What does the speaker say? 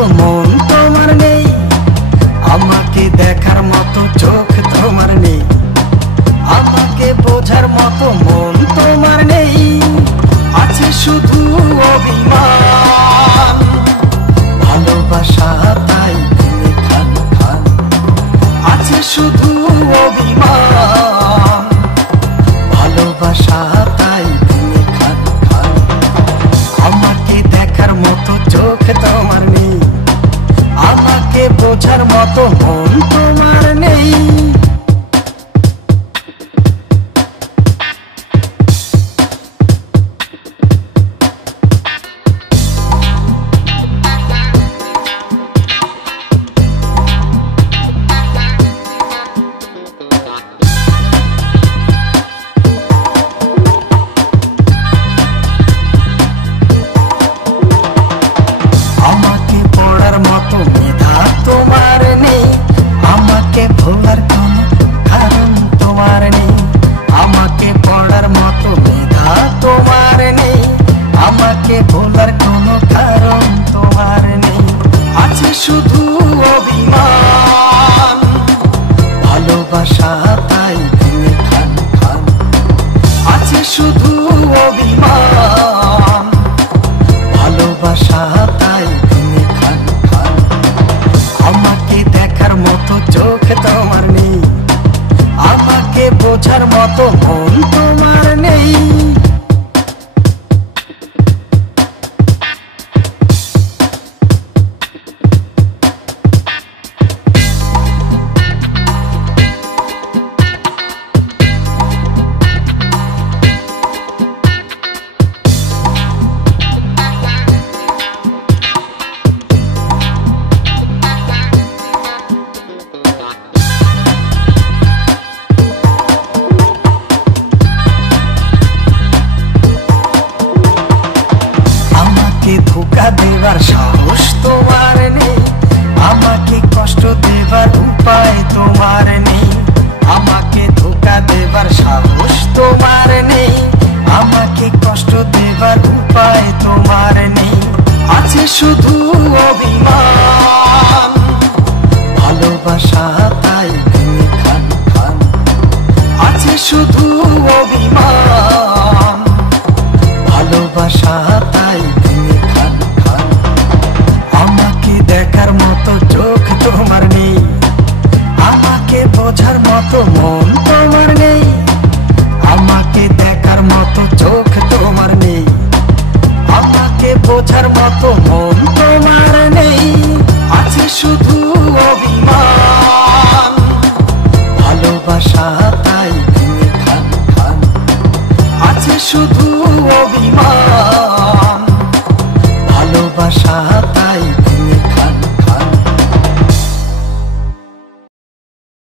মতো মন তোমার নেই, আমাকে দেখার মতো চোখ তোমার নেই, আমাকে বোঝার মতো মন তোমার নেই। আছে শুধু অভিমান, ভালোবাসা তাই ভেঙে খান খান। আছে শুধু অভিমান, ভালোবাসা তাই ভেঙে খান খান। আমাকে দেখার মতো চোখ তোমার নেই, আমাকে বোঝার মতো মন তোমার নেই। আমাকে পড়ার মতো মেধা তোমার নেই, আমাকে ভোলার কোনো কারণ তোমার নেই। আমাকে পড়ার মতো মেধা তোমার নেই, আমাকে ভোলার কোনো কারণ তোমার নেই। আছে শুধু অভিমান, ভালোবাসা তাই ভেঙে খান খান। আছে শুধু অভিমান, ভালোবাসা তাই ভেঙে খান খান। আমাকে দেখার মতো চোখ তোমার নেই, আমাকে বোঝার মতো মন তোমার নেই। আমাকে ধোঁকা দেবার সাহস তোমার নেই, আমাকে কষ্ট দেবার উপায় তোমার নেই। আমাকে ধোঁকা দেবার সাহস তোমার নেই, আমাকে কষ্ট দেবার উপায় তোমার নেই। আছে শুধু অভিমান, ভালোবাসা তাই ভেঙে খান খান। আছে শুধু অভিমান, ভালোবাসা তাই ভেঙে খান খান। আমাকে দেখার মতো চোখ তোমার নেই, আমাকে বোঝার মতো মন তোমার নেই। আমাকে দেখার মতো চোখ তোমার নেই, আমাকে বোঝার মতো মন তোমার নেই। আছে শুধু অভিমান, ভালোবাসা তাই ভেঙে খান খান। আছে শুধু অভিমান, ভালোবাসা